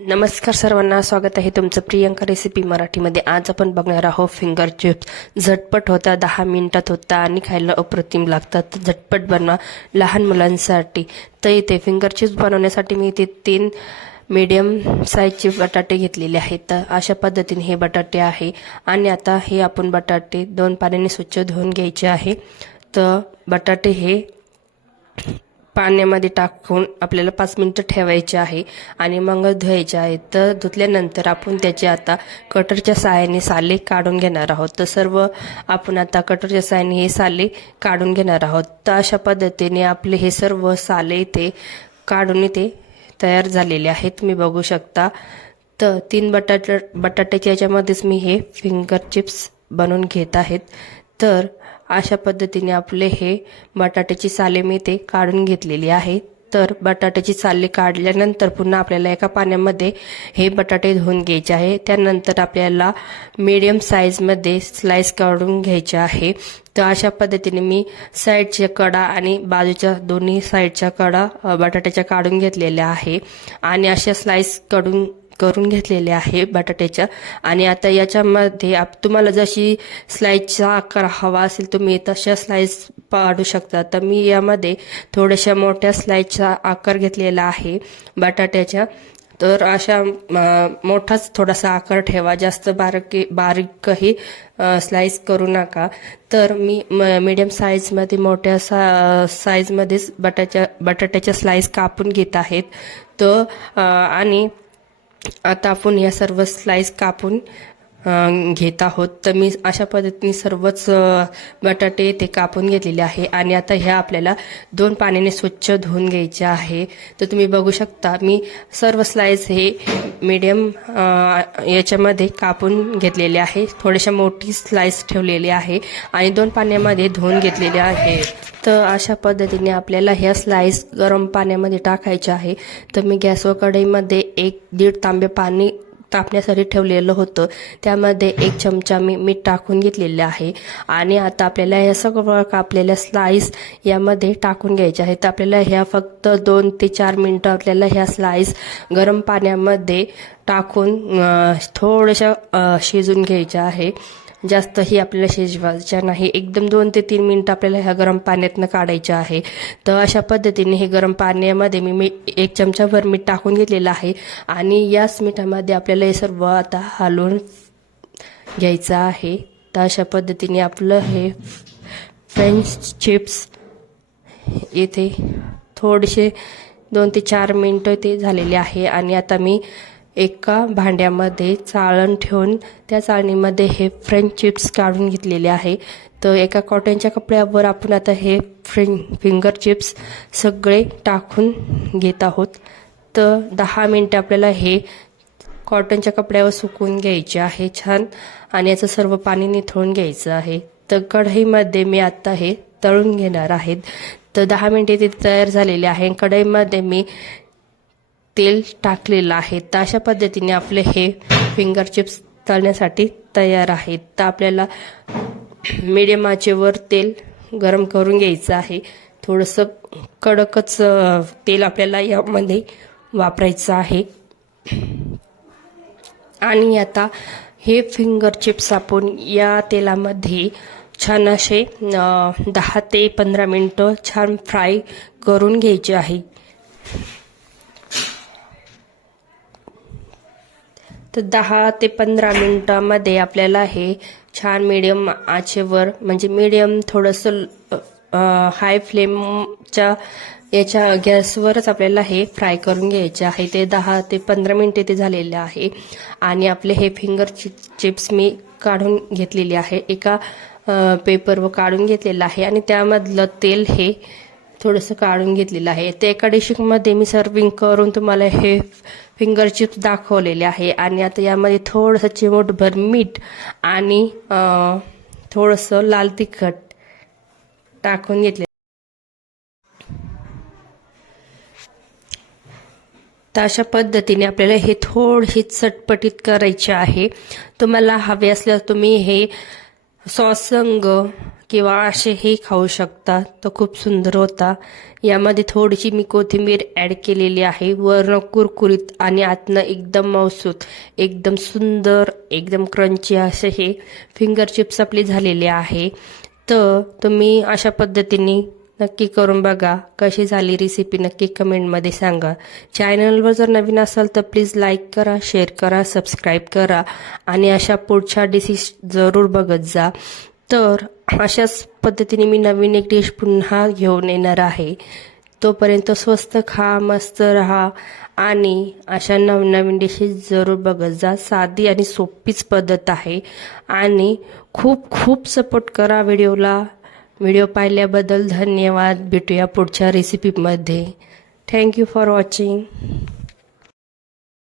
नमस्कार सर्वांना स्वागत आहे तुमचं प्रियंका रेसिपी मराठीमध्ये. आज आपण बघणार आहोत फिंगर चिप्स झटपट होता दहा मिनिटात होता आणि खायला अप्रतिम लागतात. झटपट बनवा लहान मुलांसाठी. तर इथे फिंगर चिप्स बनवण्यासाठी मी इथे तीन मीडियम साईजचे बटाटे घेतलेले आहेत. तर अशा पद्धतीने हे बटाटे आहे. आणि आता हे आपण बटाटे दोन पाण्याने स्वच्छ धुवून घ्यायचे आहे. तर बटाटे हे पाण्यामध्ये टाकून आपल्याला पाच मिनटं ठेवायचे आहे आणि मग धुवायचे आहे. तर धुतल्यानंतर आपण त्याचे आता कटरच्या साहाय्याने साले काढून घेणार आहोत. तर सर्व आपण आता कटरच्या साहाय्याने हे साले काढून घेणार आहोत. तर अशा पद्धतीने आपले हे सर्व साले ते काढून इथे तयार झालेले आहेत. तुम्ही बघू शकता. तर तीन बटाटे बटाट्याच्या याच्यामध्येच मी हे फिंगर चिप्स बनवून घेत आहेत. तर अशा पद्धतीने आपले हे बटाट्याची साले मी ते काढून घेतलेली आहे. तर बटाट्याची साले काढल्यानंतर पुन्हा आपल्याला एका पाण्यामध्ये हे बटाटे धुवून घ्यायचे आहे. त्यानंतर आपल्याला मिडियम साईजमध्ये स्लाइस काढून घ्यायचे आहे. तर अशा पद्धतीने मी साईडच्या कडा आणि बाजूच्या दोन्ही साईडच्या कडा बटाट्याच्या काढून घेतलेल्या आहे. आणि अशा स्लाइस काढून करून घेतलेले आहे बटाट्याच्या. आणि आता याच्यामध्ये आप तुम्हाला जशी स्लाईसचा आकार हवा असेल तुम्ही तशा स्लाईस पाडू शकता. तर मी यामध्ये थोड्याशा मोठ्या स्लाईसचा आकार घेतलेला आहे बटाट्याच्या. तर अशा मोठाच थोडासा आकार ठेवा. जास्त बारीक बारीकही स्लाईस करू नका. तर मी मीडियम साईजमध्ये मोठ्या सा साईजमध्येच बटाच्या बटाट्याच्या स्लाईस कापून घेत आहेत. तर आणि आता आपण या सर्व स्लाईस कापून घेत आहोत. तर मी अशा पद्धतीने सर्वच बटाटे ते कापून घेतलेले आहे. आणि आता ह्या आपल्याला दोन पाण्याने स्वच्छ धुवून घ्यायचे आहे. तर तुम्ही बघू शकता मी सर्व स्लाइस हे मीडियम याच्यामध्ये कापून घेतलेले आहे. थोड्याशा मोठी स्लाइस ठेवलेली आहे. आणि दोन पाण्यामध्ये धुवून घेतलेले आहे. तर अशा पद्धतीने आपल्याला ह्या स्लाइस गरम पाण्यामध्ये टाकायच्या आहे. तर मी गॅसवर कढईमध्ये एक दीड तांबे पाणी तापण्यासाठी ठेवलेलं होतं. त्यामध्ये एक चमचा मी मीठ टाकून घेतलेले आहे. आणि आता आपल्याला ह्या सगळं कापलेल्या स्लाईस यामध्ये टाकून घ्यायचे आहेत. तर आपल्याला ह्या फक्त दोन ते चार मिनटं आपल्याला ह्या स्लाईस गरम पाण्यामध्ये टाकून थोडंसं शिजून घ्यायचं आहे. जास्तही आपल्याला शिजवायच्या नाही. एकदम दोन ते तीन मिनटं आपल्याला ह्या गरम पाण्यातनं काढायचं आहे. तर अशा पद्धतीने हे गरम पाण्यामध्ये मी मी एक चमचाभर मीठ टाकून घेतलेलं आहे. आणि याच मिठामध्ये आपल्याला हे सर्व आता हलवून घ्यायचं आहे. तर अशा पद्धतीने आपलं हे फ्रेंच चिप्स येथे थोडेसे दोन ते चार मिनटं ते झालेले आहे. आणि आता मी एका भांड्यामध्ये चाळण ठेवून त्या चाळणीमध्ये हे फ्रेंच चिप्स काढून घेतलेले आहे. तर एका कॉटनच्या कपड्यावर आपण आता हे फ्रें फिंगर चिप्स सगळे टाकून घेत आहोत. तर दहा मिनटं आपल्याला हे कॉटनच्या कपड्यावर सुकून घ्यायचे आहे छान आणि याचं सर्व पाणी निथळून घ्यायचं आहे. तर कढईमध्ये मी आत्ता हे तळून घेणार आहेत तर दहा मिनिटे ते तयार झालेले आहे कढईमध्ये मी तेल टाकलेलं आहे. तर अशा पद्धतीने आपले हे फिंगर चिप्स तळण्यासाठी तयार आहेत. तर आपल्याला मीडियम आचेवर तेल गरम करून घ्यायचं आहे. थोडंसं कडकच तेल आपल्याला यामध्ये वापरायचं आहे. आणि आता हे फिंगर चिप्स आपण या तेलामध्ये छान असे दहा ते पंधरा मिनटं छान फ्राय करून घ्यायचे आहे. तर दहा ते पंधरा मिनटामध्ये आपल्याला हे छान मिडियम आचेवर म्हणजे मिडियम थोडंसं हाय फ्लेमच्या याच्या गॅसवरच आपल्याला हे फ्राय करून घ्यायचे आहे. ते दहा ते पंधरा मिनटे ते झालेले आहे. आणि आपले हे फिंगर चिप्स मी काढून घेतलेले आहे. एका पेपरवर काढून घेतलेलं आहे. आणि त्यामधलं तेल हे थोडंसं काढून घेतलेलं आहे. ते एका डिशिंगमध्ये मी सर्विंग करून तुम्हाला हे फिंगर चिप्स दाखवलेले आहे. आणि आता यामध्ये थोडंसं चिमूटभर मीठ आणि थोडंसं लाल तिखट टाकून घेतले तर अशा पद्धतीने आपल्याला हे थोडीशी चटपटीत करायचे आहे. तुम्हाला हवे असल्यास तुम्ही हे सॉसंग किंवा असे हे खाऊ शकता. तो खूप सुंदर होता. यामध्ये थोडीशी मी कोथिंबीर ॲड केलेली आहे. वर्ण कुरकुरीत आणि आतनं एकदम मौसूत एकदम सुंदर एकदम क्रंची असे हे फिंगर चिप्स आपले झालेले आहे. तर तुम्ही अशा पद्धतीने नक्की करून बघा. कशी झाली रेसिपी नक्की कमेंटमध्ये सांगा. चॅनलवर जर नवीन असाल तर प्लीज लाईक करा शेअर करा सबस्क्राईब करा. आणि अशा पुढच्या डिशेस जरूर बघत जा. तर अशाच पद्धतीने मी नवीन एक डिश पुन्हा घेऊन येणार आहे. तोपर्यंत स्वस्त खा मस्त राहा आणि अशा नवनवीन डिशेस जरूर बघत जा. साधी आणि सोपीच पद्धत आहे. आणि खूप खूप सपोर्ट करा व्हिडिओला. व्हिडिओ पाहिल्याबद्दल धन्यवाद. भेटूया पुढच्या रेसिपीमध्ये थँक्यू फॉर वॉचिंग